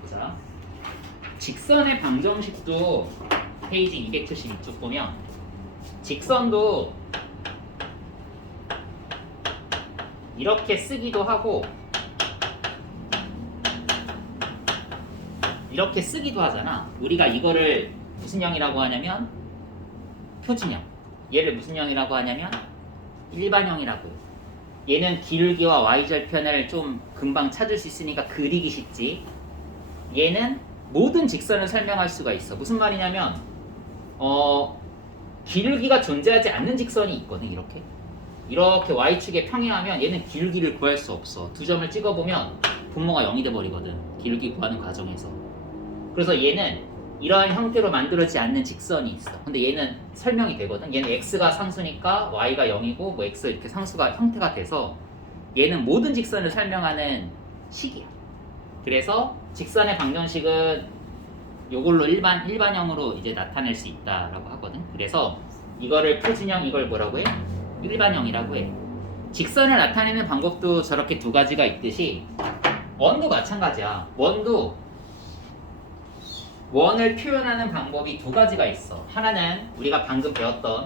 보자. 직선의 방정식도 페이지 272쪽 보면 직선도 이렇게 쓰기도 하고 이렇게 쓰기도 하잖아. 우리가 이거를 무슨 형이라고 하냐면 표준형. 얘를 무슨 형이라고 하냐면 일반형이라고. 얘는 기울기와 y절편을 좀 금방 찾을 수 있으니까 그리기 쉽지. 얘는 모든 직선을 설명할 수가 있어. 무슨 말이냐면 어 기울기가 존재하지 않는 직선이 있거든. 이렇게. 이렇게 y축에 평행하면 얘는 기울기를 구할 수 없어. 두 점을 찍어보면 분모가 0이 돼버리거든. 기울기 구하는 과정에서. 그래서 얘는 이러한 형태로 만들어지지 않는 직선이 있어. 근데 얘는 설명이 되거든. 얘는 x가 상수니까 y가 0이고 뭐 x 이렇게 상수가 형태가 돼서 얘는 모든 직선을 설명하는 식이야. 그래서 직선의 방정식은 요걸로 일반 일반형으로 이제 나타낼 수 있다라고 하거든. 그래서 이거를 표준형 이걸 뭐라고 해? 일반형이라고 해. 직선을 나타내는 방법도 저렇게 두 가지가 있듯이 원도 마찬가지야. 원도 원을 표현하는 방법이 두 가지가 있어. 하나는 우리가 방금 배웠던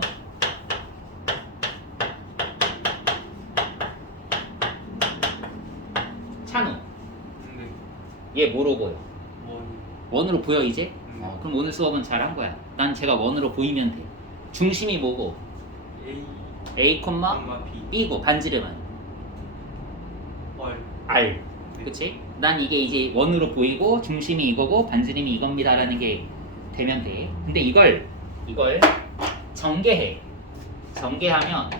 찬우. 네. 얘 뭐로 보여? 원. 원으로 보여 이제? 음. 어, 그럼 오늘 수업은 잘 한 거야. 난 제가 원으로 보이면 돼. 중심이 뭐고? A. A, 콤마 B. B고 반지름은 얼. R. 네. 그치? 난 이게 이제 원으로 보이고 중심이 이거고 반지름이 이겁니다라는 게 되면 돼. 근데 이걸 이걸 전개해. 전개하면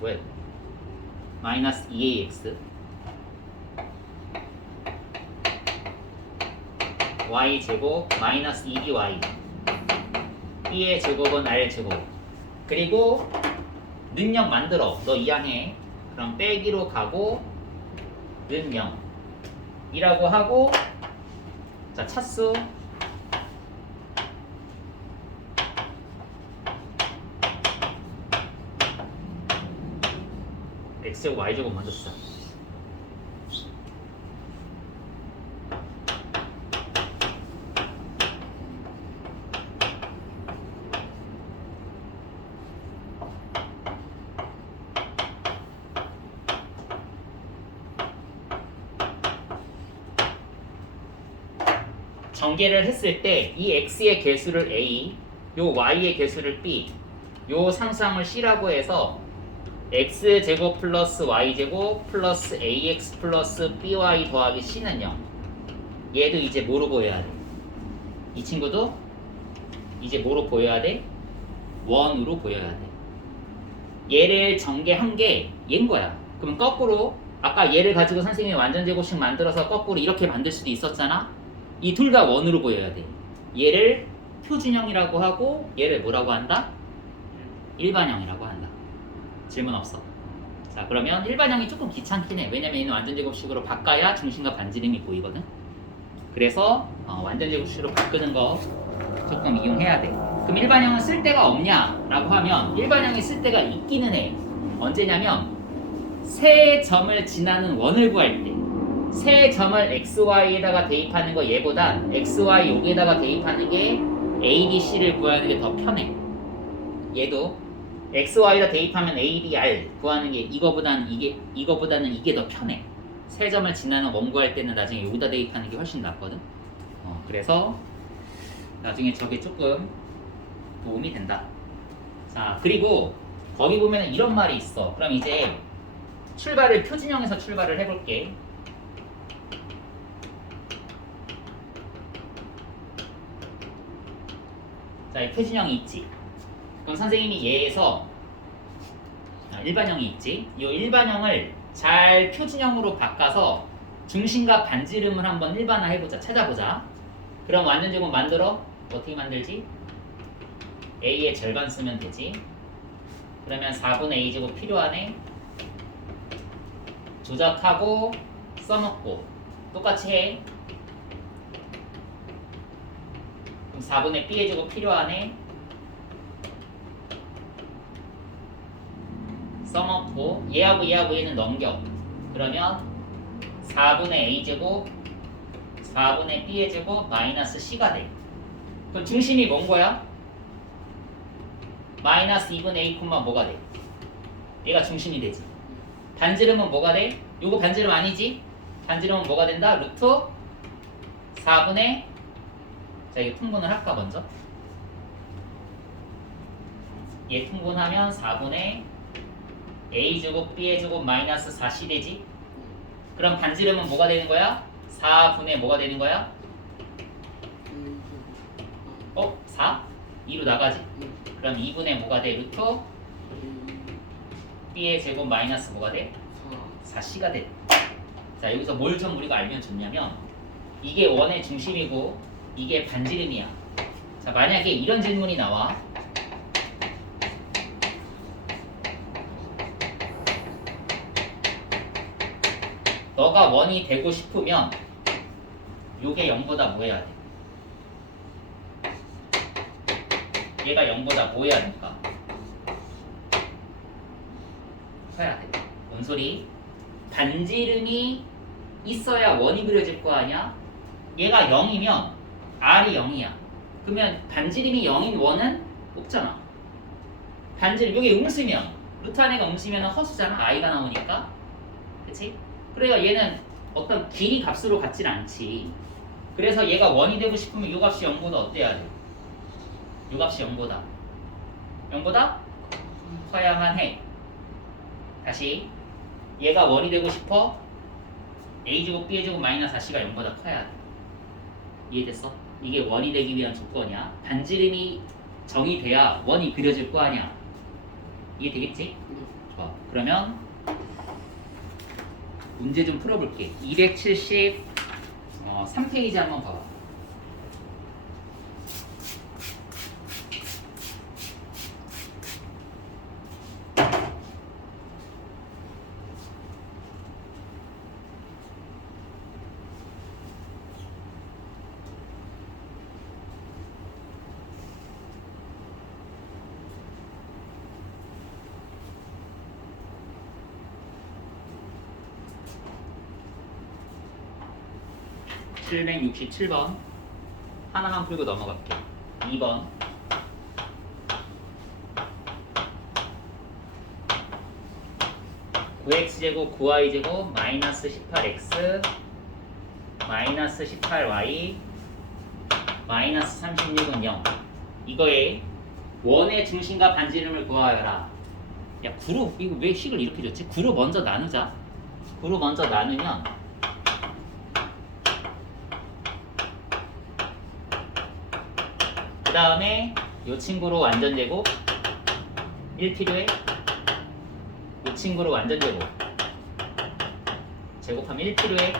왜? 마이너스 2ax y 제곱 마이너스 2by b의 제곱은 r 제곱. 그리고 능력 만들어. 너 이항해 그럼 빼기로 가고 는 0이라고 하고 자 차수. X제곱 y제곱 먼저 쓰자 전개를 했을 때 이 x의 개수를 a, 요 y의 개수를 b, 요 상수항을 c라고 해서 x 제곱 플러스 y 제곱 플러스 ax 플러스 by 더하기 c는 0. 얘도 이제 뭐로 보여야 돼? 이 친구도 이제 뭐로 보여야 돼? 원으로 보여야 돼. 얘를 전개한 게 얘인 거야. 그러면 거꾸로 아까 얘를 가지고 선생님이 완전 제곱식 만들어서 거꾸로 이렇게 만들 수도 있었잖아. 이 둘 다 원으로 보여야 돼. 얘를 표준형이라고 하고 얘를 뭐라고 한다? 일반형이라고 한다. 질문 없어. 자 그러면 일반형이 조금 귀찮긴 해. 왜냐면 얘는 완전 제곱식으로 바꿔야 중심과 반지름이 보이거든. 그래서 어, 완전 제곱식으로 바꾸는 거 조금 이용해야 돼. 그럼 일반형은 쓸 데가 없냐라고 하면 일반형이 쓸 데가 있기는 해. 언제냐면 세 점을 지나는 원을 구할 때. 세 점을 xy에다가 대입하는 거 얘보단 xy 여기에다가 대입하는 게 a, b, c를 구하는 게 더 편해. 얘도 xy에다 대입하면 a, b, r 구하는 게 이거보다는 이게 이거보다는 이게 더 편해. 세 점을 지나는 원 구할 때는 나중에 여기다 대입하는 게 훨씬 낫거든. 어, 그래서 나중에 저게 조금 도움이 된다. 자 그리고 거기 보면 이런 말이 있어. 그럼 이제 출발을 표준형에서 출발을 해볼게. 자, 이 표준형이 있지. 그럼 선생님이 얘에서 아, 일반형이 있지. 이 일반형을 잘 표준형으로 바꿔서 중심과 반지름을 한번 일반화 해보자. 찾아보자. 그럼 완전 제곱 만들어. 어떻게 만들지? a의 절반 쓰면 되지. 그러면 4분의 a 제곱 필요하네. 조작하고 써먹고 똑같이 해. 그럼 4분의 b의 제곱 필요하네. 써먹고 얘하고 얘하고 얘는 넘겨. 그러면 4분의 a제곱 4분의 b의 제곱 마이너스 c가 돼. 그럼 중심이 뭔 거야? 마이너스 2분의 a 콤마 뭐가 돼? 얘가 중심이 되지. 반지름은 뭐가 돼? 요거 반지름 아니지? 반지름은 뭐가 된다? 루트 4분의 자 이거 통분을 할까 먼저? 얘 통분하면 4분의 a제곱 b제곱 마이너스 4c 되지? 그럼 반지름은 뭐가 되는 거야? 4분의 뭐가 되는 거야? 어? 4? 2로 나가지? 그럼 2분의 뭐가 돼? 루트 b의 제곱 마이너스 뭐가 돼? 4c가 돼. 자 여기서 뭘 좀 우리가 알면 좋냐면 이게 원의 중심이고 이게 반지름이야. 자 만약에 이런 질문이 나와. 너가 원이 되고 싶으면 요게 0보다 뭐 해야 돼? 얘가 0보다 뭐 해야 됩니까? 커야 돼. 뭔 소리? 반지름이 있어야 원이 그려질 거 아니야? 얘가 0이면 R이 0이야. 그러면 반지름이 0인 원은 없잖아. 반지름 여기 음수면 루트 안에가 음수면 허수잖아. I가 나오니까. 그치? 그래요. 얘는 어떤 길이 값으로 같진 않지. 그래서 얘가 원이 되고 싶으면 요 값이 0보다 어때야 돼? 요 값이 0보다. 0보다 커야만 해. 다시 얘가 원이 되고 싶어 a제곱 b제곱 마이너스 4c가 0보다 커야 돼 이해됐어? 이게 원이 되기 위한 조건이야. 반지름이 정의돼야 원이 그려질 거 아니야. 이해 되겠지? 좋아. 그러면 문제 좀 풀어볼게. 270 어, 3페이지 한번 봐봐 칠백육십칠 번. 하나만 풀고 넘어갈게. 2번. 구 x 제곱 9y 제곱 마이너스 18x 마이너스 18y 마이너스 36은 0 이거에 원의 중심과 반지름을 구하여라. 야 9로 이거 왜 식을 이렇게 줬지? 9로 먼저 나누자. 9로 먼저 나누면 그 다음에 이 친구로 완전 제곱. 1 필요해? 이 친구로 완전 제곱. 제곱하면 1 필요해?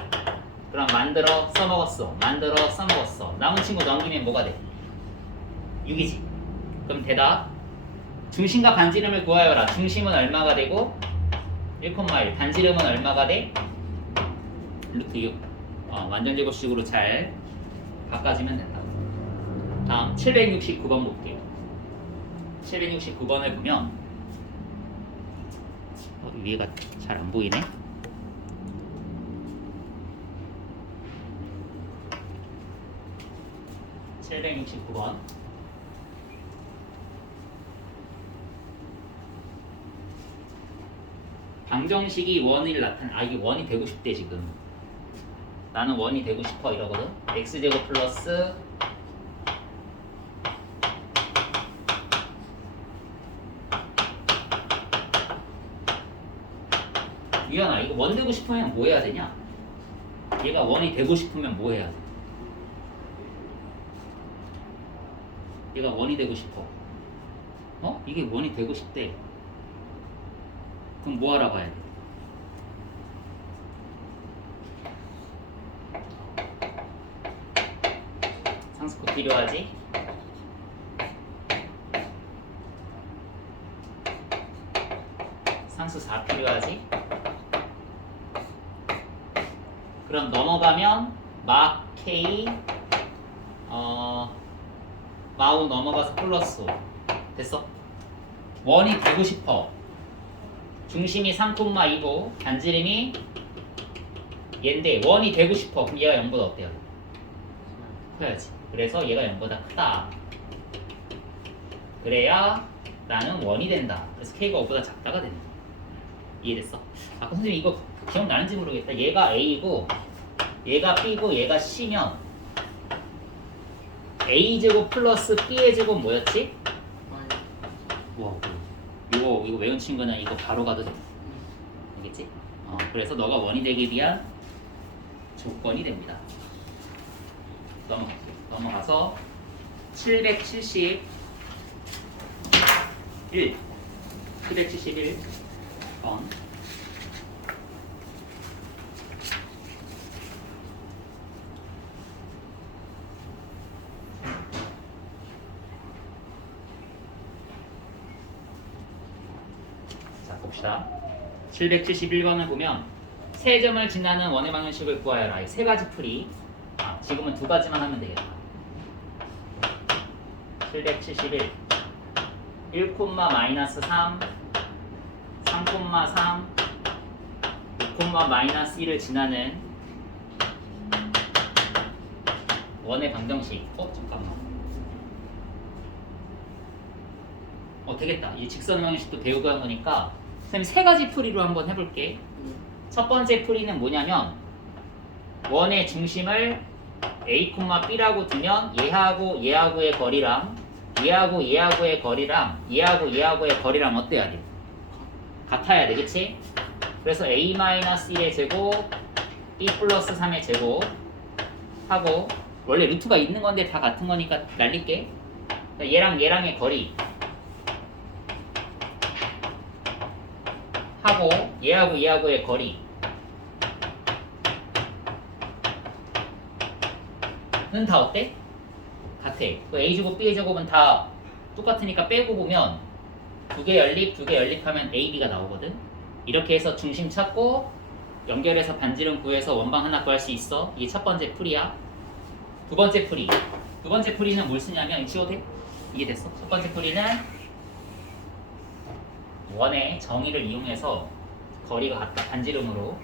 그럼 만들어 써먹었어. 만들어 써먹었어. 남은 친구 넘기면 뭐가 돼? 6이지. 그럼 대답. 중심과 반지름을 구하여라. 중심은 얼마가 되고? 1,1 반지름은 얼마가 돼? 루트 6 어, 완전 제곱식으로 잘 바꿔주면 된다 다음 769번 볼게요. 769번을 보면 어, 위에가 잘 안 보이네. (769번) 방정식이 원을 나타내 아 이게 원이 되고 싶대 지금 나는 원이 되고 싶어 이러거든 x제곱 플러스 이거 원 되고 싶으면 뭐 해야 되냐? 얘가 원이 되고 싶으면 뭐 해야 돼? 얘가 원이 되고 싶어. 어? 이게 원이 되고 싶대. 그럼 뭐 알아봐야 돼? 상수법 필요하지? 상수 4 필요하지? 그럼 넘어가면 막 K 어 마우 넘어가서 플러스 5. 됐어? 원이 되고 싶어 중심이 3,2고 반지름이 얘인데 원이 되고 싶어. 그럼 얘가 0보다 어때요? 커야지. 그래서 얘가 0보다 크다. 그래야 나는 원이 된다. 그래서 k가 5보다 작다가 거야. 이해됐어? 아까 선생님 이거 기억나는지 모르겠다. 얘가 a고 얘가 b고 얘가 c면 a 제곱 플러스 b의 제곱 뭐였지? 뭐 이거 이거 외운 친구는 이거 바로 가도 돼. 알겠지? 어, 그래서 너가 원이 되기 위한 조건이 됩니다. 넘어갈게요. 넘어가서 771 771 번. 자 봅시다. 771번을 보면 세 점을 지나는 원의 방정식을 구하여라. 이세 가지 풀이. 아, 지금은 두 가지만 하면 되겠다. 771 1, 마이너스 3 3, 3 5, 마이너스 1을 지나는 원의 방정식. 어 잠깐만. 어 되겠다. 이 직선 방정식도 배우고 한 거니까 선생님 세 가지 풀이로 한번 해볼게. 첫 번째 풀이는 뭐냐면 원의 중심을 a, b라고 두면 얘하고 얘하고의 거리랑 얘하고 얘하고의 거리랑 얘하고 얘하고의 거리랑 어때야 돼? 같아야 돼, 그치? 그래서 a-1의 제곱, b 플러스 3의 제곱 하고 원래 루트가 있는 건데 다 같은 거니까 날릴게. 그러니까 얘랑 얘랑의 거리 하고 얘하고 얘하고의 거리 는다 어때? 같아. 그 A 제곱 B의 제곱은 다 똑같으니까 빼고 보면 두 개 연립, 두 개 연립하면 A, B가 나오거든. 이렇게 해서 중심 찾고 연결해서 반지름 구해서 원방 하나 구할 수 있어. 이게 첫 번째 풀이야. 두 번째 풀이. 두 번째 풀이는 뭘 쓰냐면 지워도 돼? 이게 됐어. 첫 번째 풀이는 원의 정의를 이용해서 거리가 같다. 반지름으로.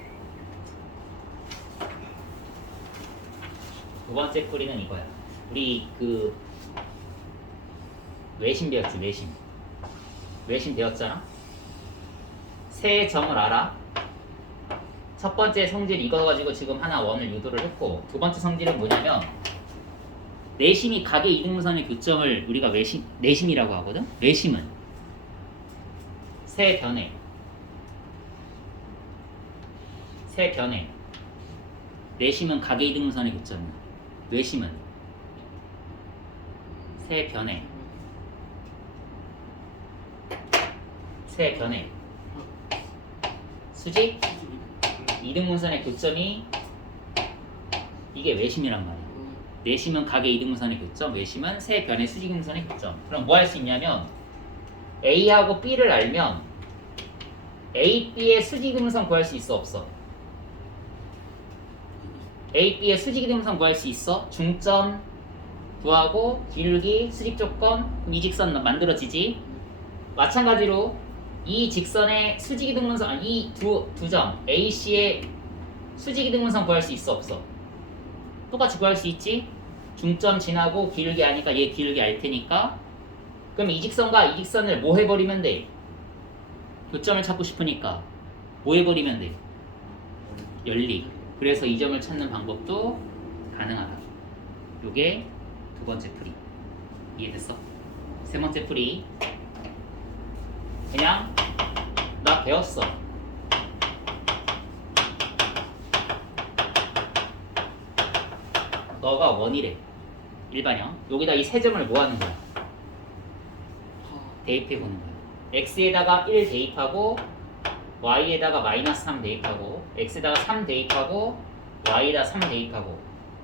두 번째 풀이는 이거야. 우리 그 외심 배웠지 외심. 외심 배웠잖아. 세 점을 알아. 첫 번째 성질 이거 가지고 지금 하나 원을 유도를 했고 두 번째 성질은 뭐냐면 내심이 각의 이등분선의 교점을 우리가 외심 내심이라고 하거든. 외심은 세 변에 세 변에 내심은 각의 이등분선의 교점이야. 외심은 세 변에 세 변에 수직 이등분선의 교점이 이게 외심이란 말이야. 내심은 각의 이등분선의 교점, 외심은 세 변의 수직등분선의 교점. 그럼 뭐 할 수 있냐면 A하고 B를 알면 A, B의 수직등분선 구할 수 있어 없어? A, B의 수직등분선 구할 수 있어? 중점 구하고 기울기 수직 조건 이 직선 만들어지지. 마찬가지로 이 직선의 수직이등분선 이두두 점 A, C의 수직이등분선 구할 수 있어 없어? 똑같이 구할 수 있지. 중점 지나고 기울기 아니까 얘 기울기 알 테니까 그럼 이 직선과 이 직선을 뭐 해버리면 돼? 교점을 찾고 싶으니까 뭐 해버리면 돼? 연리. 그래서 이 점을 찾는 방법도 가능하다. 요게 두 번째 풀이. 이해됐어? 세 번째 풀이. 그냥 나 배웠어. 너가 원이래. 일반형. 여기다 이 세 점을 뭐 하는 거야? 대입해 보는 거야. X에다가 1 대입하고 y에다가 마이너스 3 대입하고 x에다가 3 대입하고 y에다 3 대입하고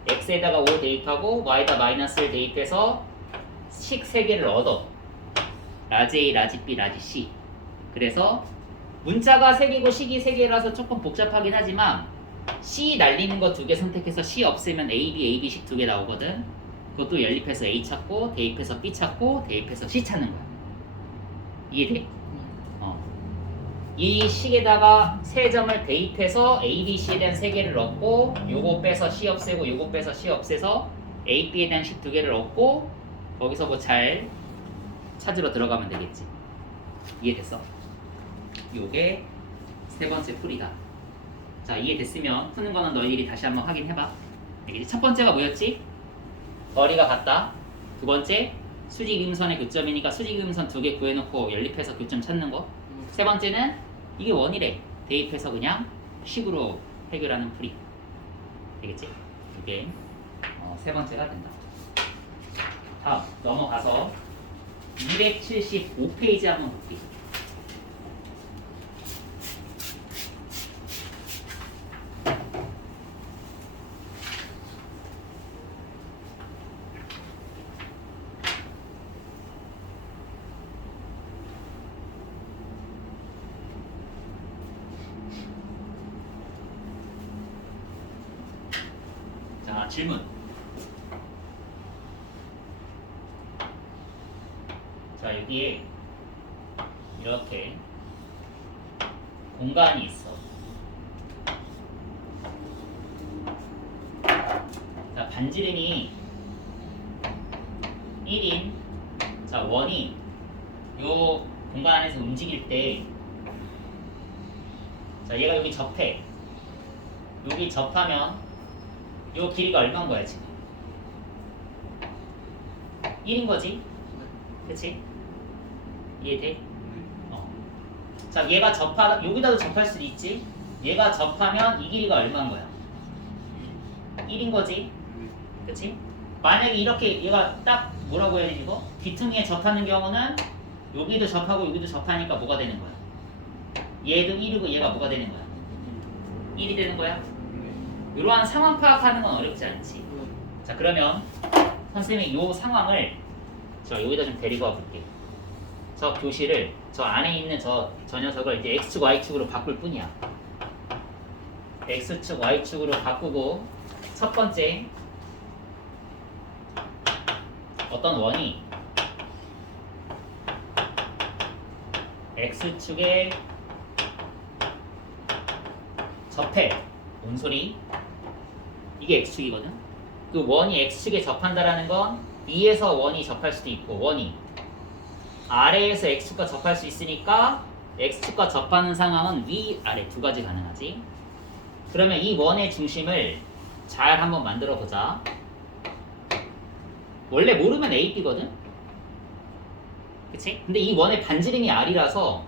x에다가 5 대입하고 y에다 마이너스 1 대입해서 식 3개를 얻어. 라지 A, 라지 B, 라지 C. 그래서 문자가 3개고 식이 3개라서 조금 복잡하긴 하지만 C 날리는 거 두 개 선택해서 C 없애면 A, B, A, B식 두개 나오거든. 그것도 연립해서 A 찾고 대입해서 B 찾고 대입해서 C 찾는 거야. 이해돼? 어. 이 식에다가 세 점을 대입해서 A, B, C에 대한 세 개를 얻고 요거 빼서 C 없애고 요거 빼서 C 없애서 A, B에 대한 식 두 개를 얻고 거기서 뭐 잘 찾으러 들어가면 되겠지. 이해됐어? 요게 세 번째 풀이다. 자 이해됐으면 푸는 거는 너희들이 다시 한번 확인해봐. 첫 번째가 뭐였지? 거리가 같다. 두 번째 수직임선의 교점이니까 수직임선 두 개 구해놓고 연립해서 교점 찾는 거. 세 번째는 이게 원이래. 대입해서 그냥 식으로 해결하는 풀이. 되겠지? 이게 어, 세 번째가 된다. 다음 넘어가서 275페이지 한번 볼게요. 자, 질문. 자, 여기에 이렇게 공간이 있어. 자, 반지름이 1인 자, 원이 요 공간 안에서 움직일 때 자, 얘가 여기 접해. 여기 접하면 요 길이가 얼마인 거야 지금? 1인 거지? 그치? 이해돼? 어. 자 얘가 접하 여기다도 접할 수도 있지 얘가 접하면 이 길이가 얼마인 거야? 1인 거지? 그치? 만약에 이렇게 얘가 딱 뭐라고 해야 되지 이거? 뒤퉁이에 접하는 경우는 여기도 접하고 여기도 접하니까 뭐가 되는 거야? 얘도 1이고 얘가 뭐가 되는 거야? 1이 되는 거야? 이러한 상황 파악하는 건 어렵지 않지. 자 그러면 선생님이 이 상황을 저 여기다 좀 데리고 와볼게요. 저 교실을 저 안에 있는 저, 저 녀석을 이제 x축 y축으로 바꿀 뿐이야. x축 y축으로 바꾸고 첫 번째 어떤 원이 x축에 접해 뭔 소리? 이게 x축이거든. 그 원이 x축에 접한다라는 건 위에서 원이 접할 수도 있고 원이 아래에서 x축과 접할 수 있으니까 x축과 접하는 상황은 위, 아래 두 가지 가능하지. 그러면 이 원의 중심을 잘 한번 만들어 보자. 원래 모르면 a, b거든. 그치? 근데 이 원의 반지름이 r이라서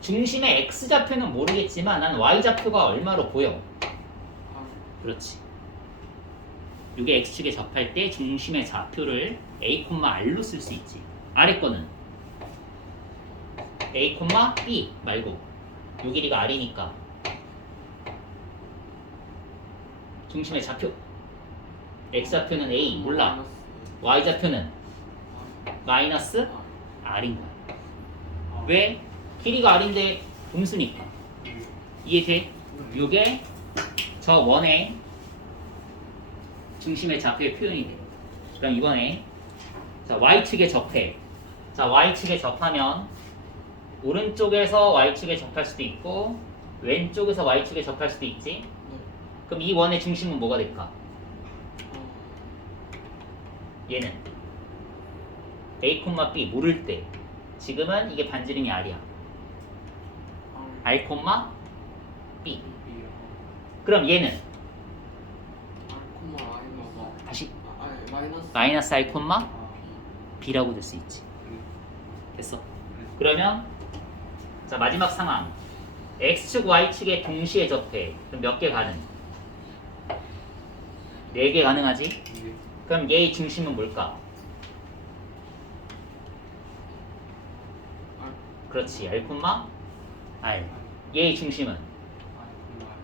중심의 x 좌표는 모르겠지만 난 y 좌표가 얼마로 보여. 그렇지. 이게 x축에 접할 때 중심의 좌표를 a, r로 쓸 수 있지. 아래 거는 a, b 말고 요 길이가 r이니까 중심의 좌표 x 좌표는 a 몰라. y 좌표는 마이너스 r인 거야. 왜? 길이가 r인데 음수니까. 이해돼? 요게 저 원의 중심의 좌표의 표현이 돼. 그럼 이번에 자 y축에 접해. 자 y축에 접하면 오른쪽에서 y축에 접할 수도 있고 왼쪽에서 y축에 접할 수도 있지. 그럼 이 원의 중심은 뭐가 될까? 얘는 a, b 모를 때 지금은 이게 반지름이 r이야. r, b. 그럼 얘는 다시 마이너스 i, b라고 될 수 있지. 됐어. 그러면 자 마지막 상황 x축 y축에 동시에 접해. 그럼 몇 개 가능? 네개 가능하지? 그럼 얘의 중심은 뭘까? 그렇지. r, r. 얘의 중심은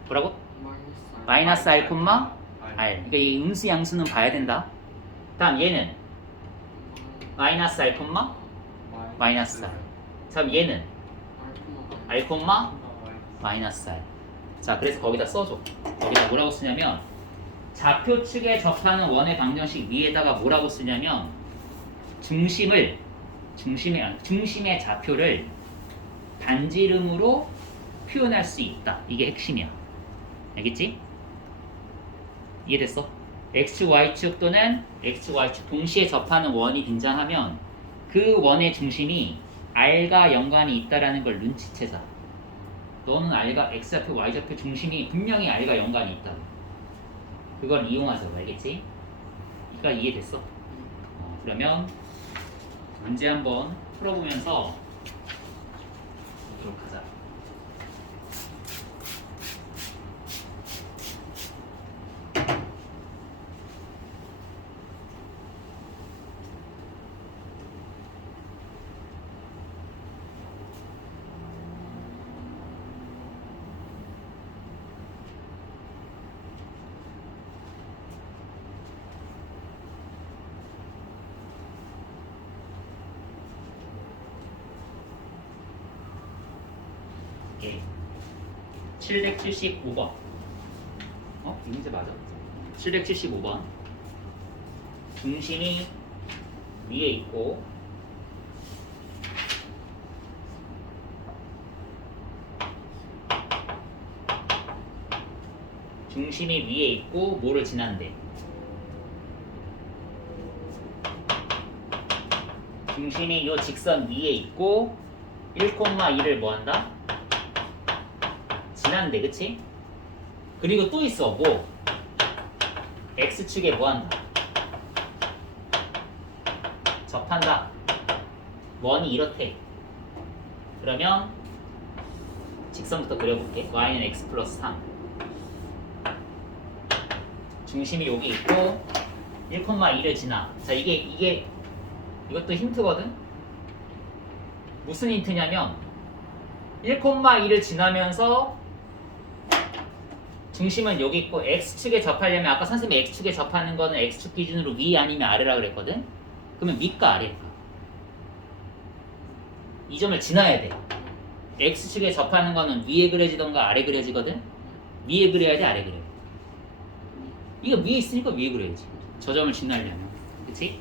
뭐라고? 마이너스 r, r. 그러니까 이 음수 양수는 봐야 된다. 다음 얘는 마이너스 r, 마이너스 r. 다음 얘는 r, 마이너스 r. 자, 그래서 거기다 써줘. 거기다 뭐라고 쓰냐면 좌표 측에 접하는 원의 방정식 위에다가 뭐라고 쓰냐면 중심을 중심의 아, 중심의 좌표를 반지름으로 표현할 수 있다. 이게 핵심이야. 알겠지? 이해됐어? x, y축 또는 x, y축 동시에 접하는 원이 등장하면 그 원의 중심이 r과 연관이 있다라는 걸 눈치채자. 너는 r과 x좌표, y좌표 중심이 분명히 r과 연관이 있다. 그걸 이용하자고 알겠지? 그러니까 이해됐어? 어, 그러면 문제 한번 풀어보면서 보도록 하자. 예. 775번. 어? 이 문제 맞아? 775번. 중심이 위에 있고 중심이 위에 있고 뭐를 지난대? 중심이 요 직선 위에 있고 1,2를 뭐 한다? 지난데 그치? 그리고 또 있어 뭐 x축에 뭐 한다? 접한다. 원이 이렇대. 그러면 직선부터 그려볼게. Y는 x 플러스 3 중심이 여기 있고 1,2를 지나. 자 이게 이게 이것도 힌트거든? 무슨 힌트냐면 1,2를 지나면서 중심은 여기 있고 x축에 접하려면 아까 선생님이 x축에 접하는 거는 x축 기준으로 위 아니면 아래라 그랬거든. 그러면 밑과 아래일까? 이 점을 지나야 돼. x축에 접하는 거는 위에 그려지던가 아래 그려지거든. 위에 그려야 돼, 아래 그려야 돼. 이거 위에 있으니까 위에 그려야지. 저 점을 지나려면. 그치?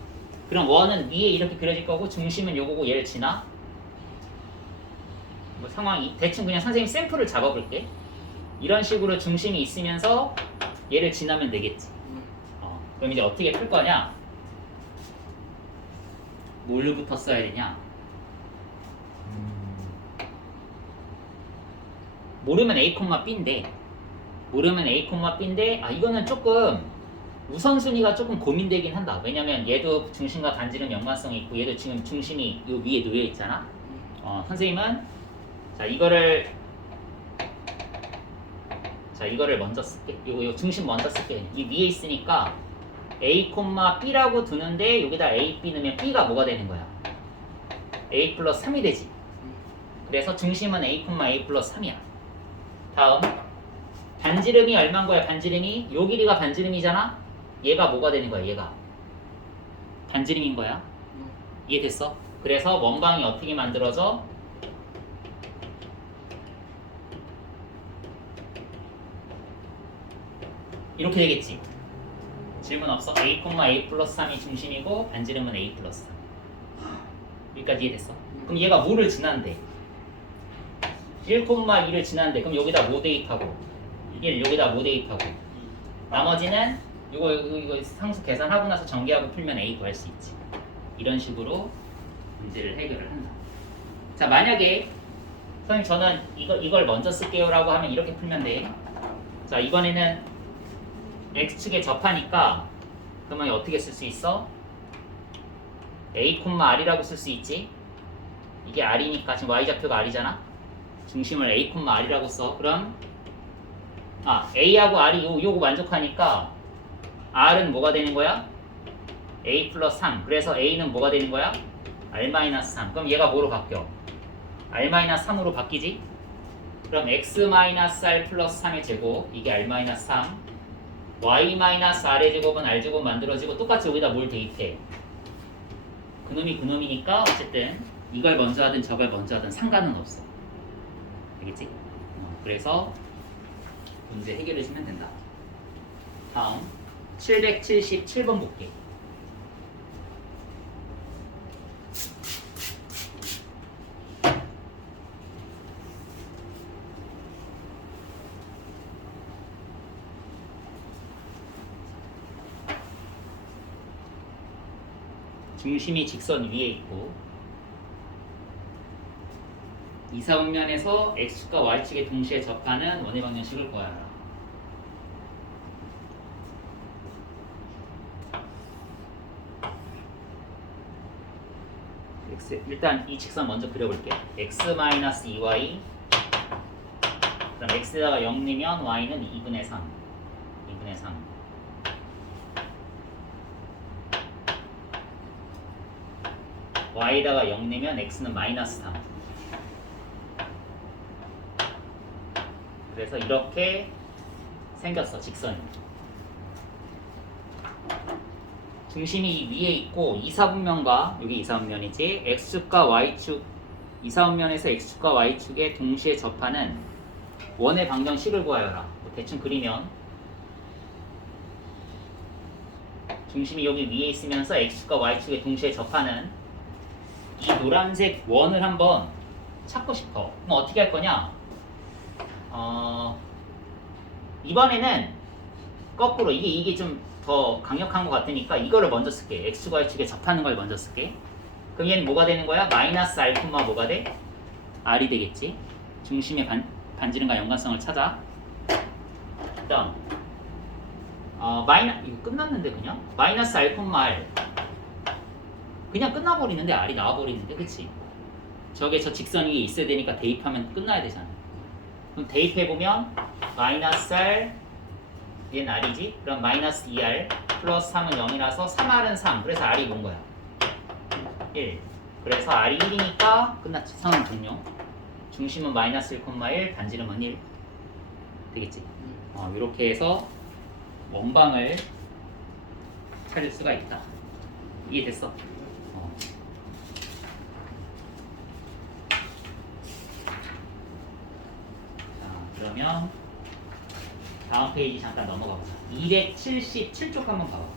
그럼 원은 위에 이렇게 그려질 거고 중심은 요거고 얘를 지나. 뭐 상황이 대충 그냥 선생님 샘플을 잡아볼게. 이런 식으로 중심이 있으면서 얘를 지나면 되겠지. 어, 그럼 이제 어떻게 풀 거냐? 뭘부터 써야 되냐? 음, 모르면 A, B인데 모르면 A, B인데 아 이거는 조금 우선순위가 조금 고민되긴 한다. 왜냐면 얘도 중심과 반지름 연관성이 있고 얘도 지금 중심이 요 위에 놓여 있잖아. 어, 선생님은 자 이거를 자 이거를 먼저 쓸게. 이거, 이거 중심 먼저 쓸게. 이 위에 있으니까 a, b라고 두는데 여기다 a, b 넣으면 b가 뭐가 되는 거야? A 플러스 3이 되지. 그래서 중심은 a, a 플러스 3이야. 다음. 반지름이 얼마인 거야 반지름이? 요 길이가 반지름이잖아? 얘가 뭐가 되는 거야 얘가? 반지름인 거야? 이해됐어? 그래서 원방이 어떻게 만들어져? 이렇게 되겠지. 질문 없어? a, a 플러스 3이 중심이고 반지름은 a 플러스 3. 여기까지 이해됐어? 그럼 얘가 뭐를 지난대? 1,2를 지난대. 그럼 여기다 뭐 대입하고 1 여기다 뭐 대입하고 나머지는 이거 이거, 상수 계산하고 나서 전개하고 풀면 a 구할 수 있지. 이런 식으로 문제를 해결을 한다. 자 만약에 선생님 저는 이거 이걸 먼저 쓸게요 라고 하면 이렇게 풀면 돼. 자 이번에는 x축에 접하니까 그러면 어떻게 쓸 수 있어? a, r이라고 쓸 수 있지. 이게 r이니까 지금 y좌표가 r이잖아. 중심을 a, r이라고 써. 그럼 아 a하고 r이 요, 요거 만족하니까 r은 뭐가 되는 거야? a 플러스 3. 그래서 a는 뭐가 되는 거야? r 마이너스 3. 그럼 얘가 뭐로 바뀌어? r 마이너스 3으로 바뀌지? 그럼 x 마이너스 r 플러스 3의 제곱 이게 r 마이너스 3 y-r의 제곱은 r제곱 만들어지고 똑같이 여기다 뭘 대입해? 그놈이 그놈이니까 어쨌든 이걸 먼저 하든 저걸 먼저 하든 상관은 없어. 알겠지? 어, 그래서 문제 해결해 주면 된다. 다음 777번 볼게 중심이 직선 위에 있고 이사분면에서 x축과 y축에 동시에 접하는 원의 방정식을 구하라. 일단 이 직선 먼저 그려볼게요. x 마이너스 2y 그럼 x에다가 0 내면 y는 2분의 3 2분의 3 y에다가 0 내면 x는 마이너스 3 그래서 이렇게 생겼어 직선이. 중심이 이 위에 있고 이사분면과 여기 이사분면이지 x축과 y축 이사분면에서 x축과 y축에 동시에 접하는 원의 방정 식을 구하여라. 뭐 대충 그리면 중심이 여기 위에 있으면서 x축과 y축에 동시에 접하는 이 노란색 원을 한번 찾고 싶어 그럼 어떻게 할 거냐 어, 이번에는 거꾸로 이게 이게 좀 더 강력한 것 같으니까 이거를 먼저 쓸게. x과 y축에 접하는 걸 먼저 쓸게. 그럼 얘는 뭐가 되는 거야? 마이너스 r 콤마 뭐가 돼? r이 되겠지. 중심의 반, 반지름과 연관성을 찾아. 그다음 어, 마이너 이거 끝났는데 그냥 마이너스 r 콤마 r 그냥 끝나버리는데 r이 나와버리는데 그치? 저게 저 직선 위에 있어야 되니까 대입하면 끝나야 되잖아. 그럼 대입해 보면 마이너스 r 얘는 r이지? 그럼 마이너스 2r 플러스 3은 0이라서 3r은 3 그래서 r이 뭔 거야? 1 그래서 r이 1이니까 끝났지 상황 종료 중심은 마이너스 1,1 반지름은 1 되겠지? 어, 이렇게 해서 원방을 찾을 수가 있다 이해됐어? 어. 자 그러면 다음 페이지 잠깐 넘어가 보자. 277쪽 한번 봐봐.